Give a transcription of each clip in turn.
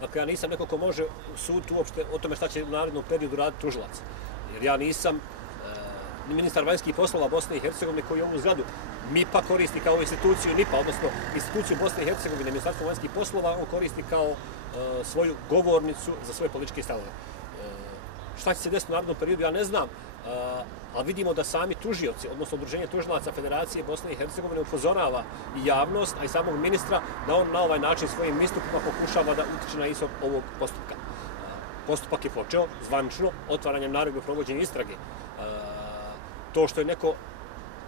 Dakle, ja nisam neko ko može suditi uopšte o tome šta će u narednom periodu raditi tužilac. Jer ja nisam ministar vanjskih poslova Bosne i Hercegovine koji ovu zgradu MIP-a koristi kao instituciju NIP-a, odnosno instituciju Bosne i Hercegovine, Ministarstvo vanjskih poslova, on koristi kao svoju govornicu za svoje političke stavove. Šta će se desiti u narednom periodu, ja ne znam, ali vidimo da sami tužioci, odnosno Udruženje tužilaca Federacije Bosne i Hercegovine upozorava i javnost, a i samog ministra, da on na ovaj način svojim istupima pokušava da utiče na ishod ovog postupka. Postupak je počeo zvanično otvaranjem naredbe provođenja istrage. To što je neko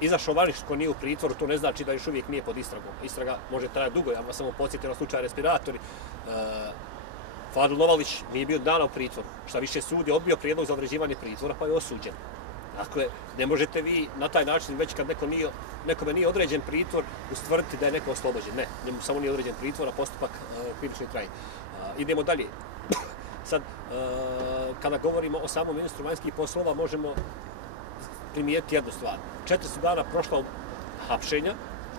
izašao vaniš ko nije u pritvoru, to ne znači da još uvijek nije pod istragom. Istraga može trajati dugo, ja vas samo podsjetim na slučaj respiratori. Fadul Novalić nije bio dana u pritvoru. Šta više, sud je odbio prijedlog za određivanje pritvora, pa je osuđen. Dakle, ne možete vi na taj način, već kad nekome nije određen pritvor, ustvrditi da je neko oslobođen. Ne, njemu samo nije određen pritvor, a postupak krivični traje. Idemo dalje. Sad, kada govorimo o samom ministru vanjskih poslova, možemo primijetiti jednu stvar. 4 su dana prošla od hapšenja.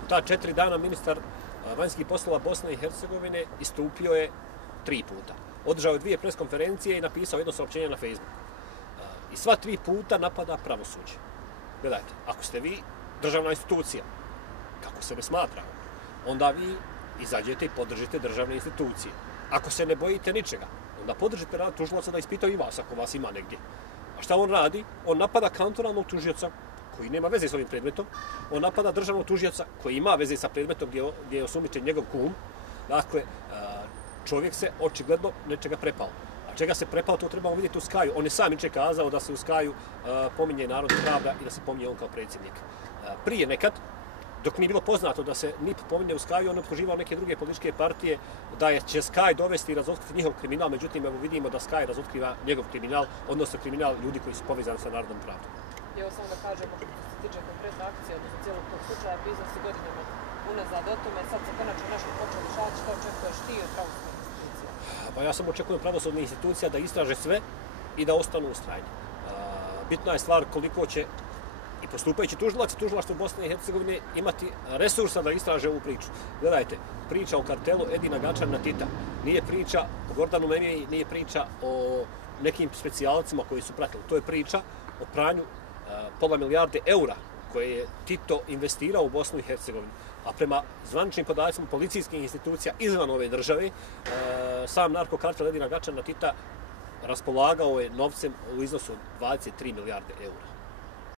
U ta 4 dana ministar vanjskih poslova Bosne i Hercegovine istupio je 3 puta. Održao je 2 preskonferencije i napisao jedno saopćenje na Facebooku. I sva 3 puta napada pravosuđe. Gledajte, ako ste vi državna institucija, kako se ne smatra, onda vi izađete i podržite državne institucije. Ako se ne bojite ničega, onda podržite rad tužilaca da ispitaju i vas, ako vas ima negdje. A šta on radi? On napada kantonalnog tužioca, koji nema veze s ovim predmetom. On napada državnog tužioca, koji ima veze sa predmetom gdje je osumnjičen njegov kum. Dakle, čovjek se očigledno nečega prepao. A čega se prepao, to trebamo vidjeti u Skaju. On je sam iče kazao da se u Skaju pominje Narodna pravda i da se pominje on kao predsjednik. Prije nekad, dok nije bilo poznato da se NIP pominje u Skaju, on optuživao neke druge političke partije da će Skaj dovesti i razotkriti njihov kriminal, međutim, evo vidimo da Skaj razotkriva njegov kriminal, odnosno kriminal ljudi koji su povezani sa Narodnom pravdom. Evo samo da kažemo, što se tiče konkretne akcije, odnosno cijelog tog slučaja, pisao si godinama unazad o tome, sad se konačno nešto počeo dešavati, što očekuješ ti od pravosudnih institucija? Pa ja samo očekujem pravosudnih institucija da istraže sve i da ostanu ustrajni. Bitna je stvar koliko će i postupajući tužilac i tužilaštvo Bosne i Hercegovine imati resursa da istraže ovu priču. Gledajte, priča o kartelu Edina Gačana Tita nije priča o Gordanu Memiji, nije priča o nekim specijalcima koji su pratili. To je priča o pranju pola milijarde eura koje je Tito investirao u Bosnu i Hercegovinu. A prema zvaničnim podacima policijskih institucija izvan ove države, sam narkokartel Edina Gačana Tita raspolagao je novcem u iznosu od 23 milijarde eura.